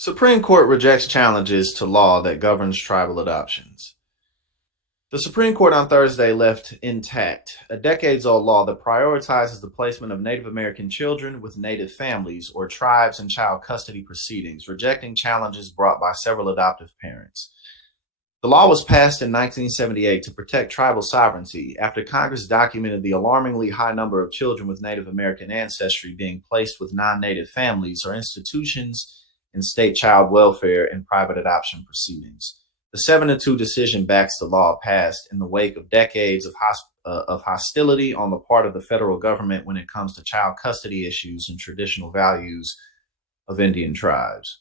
Supreme Court rejects challenges to law that governs tribal adoptions. The Supreme Court on Thursday left intact a decades-old law that prioritizes the placement of Native American children with Native families or tribes in child custody proceedings, rejecting challenges brought by several adoptive parents. The law was passed in 1978 to protect tribal sovereignty after Congress documented the alarmingly high number of children with Native American ancestry being placed with non-Native families or institutions in state child welfare and private adoption proceedings. The 7-2 decision backs the law passed in the wake of decades of hostility on the part of the federal government when it comes to child custody issues and traditional values of Indian tribes.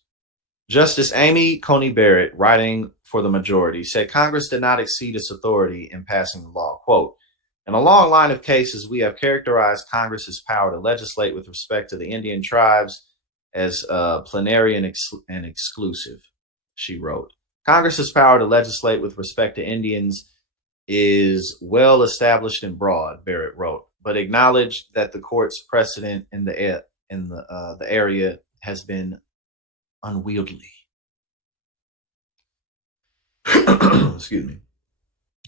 Justice Amy Coney Barrett, writing for the majority, said Congress did not exceed its authority in passing the law. Quote, in a long line of cases, we have characterized Congress's power to legislate with respect to the Indian tribes as plenary and exclusive, she wrote. Congress's power to legislate with respect to Indians is well established and broad, Barrett wrote, but acknowledged that the court's precedent in the area has been unwieldy. Excuse me.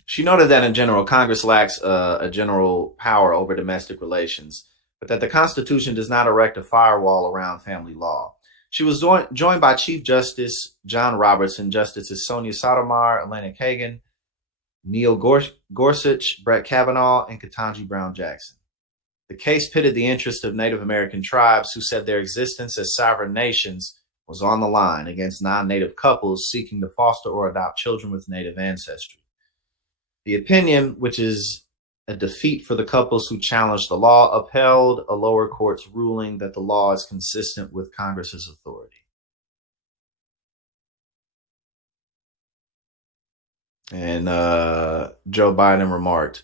She noted that in general, Congress lacks a general power over domestic relations, but that the Constitution does not erect a firewall around family law. She was joined by Chief Justice John Roberts and Justices Sonia Sotomayor, Elena Kagan, Neil Gorsuch, Brett Kavanaugh, and Ketanji Brown Jackson. The case pitted the interests of Native American tribes who said their existence as sovereign nations was on the line against non-Native couples seeking to foster or adopt children with Native ancestry. The opinion, which is a defeat for the couples who challenged the law, upheld a lower court's ruling that the law is consistent with Congress's authority. And Joe Biden remarked,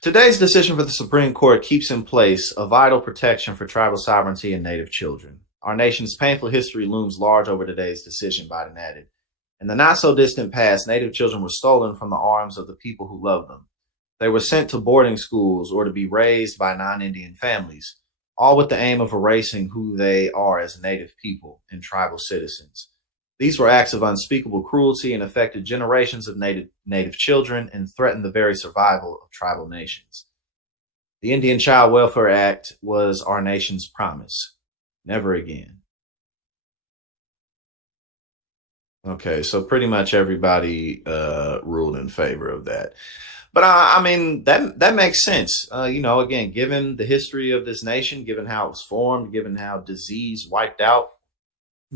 today's decision for the Supreme Court keeps in place a vital protection for tribal sovereignty and Native children. Our nation's painful history looms large over today's decision, Biden added. In the not-so-distant past, Native children were stolen from the arms of the people who loved them. They were sent to boarding schools or to be raised by non-Indian families, all with the aim of erasing who they are as Native people and tribal citizens. These were acts of unspeakable cruelty and affected generations of Native children and threatened the very survival of tribal nations. The Indian Child Welfare Act was our nation's promise. Never again. Okay, so pretty much everybody ruled in favor of that. But I mean, that makes sense. Again, given the history of this nation, given how it was formed, given how disease wiped out,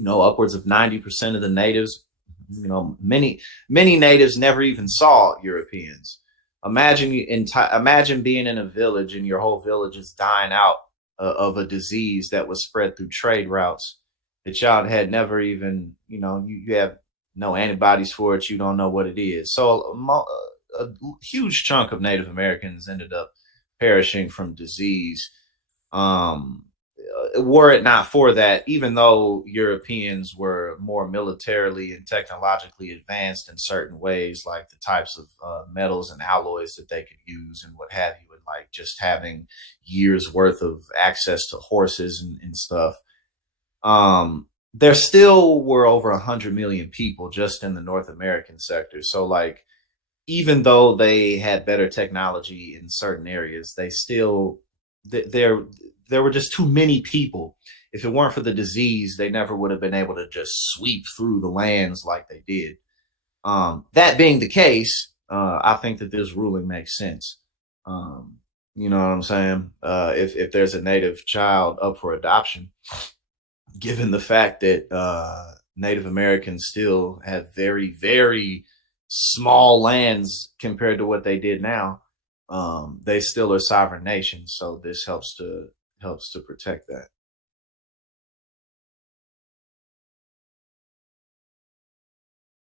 upwards of 90% of the natives, many natives never even saw Europeans. Imagine being in a village and your whole village is dying out of a disease that was spread through trade routes that y'all had never even, you have no antibodies for it. You don't know what it is. So a huge chunk of Native Americans ended up perishing from disease. Were it not for that, even though Europeans were more militarily and technologically advanced in certain ways, like the types of metals and alloys that they could use and what have you, and like just having years worth of access to horses and stuff. There still were over 100 million people just in the North American sector. So like, even though they had better technology in certain areas, they still, there were just too many people. If it weren't for the disease, they never would have been able to just sweep through the lands like they did. That being the case, I think that this ruling makes sense. You know what I'm saying? If there's a Native child up for adoption, given the fact that Native Americans still have very, very small lands compared to what they did now, they still are sovereign nations. So this helps to protect that.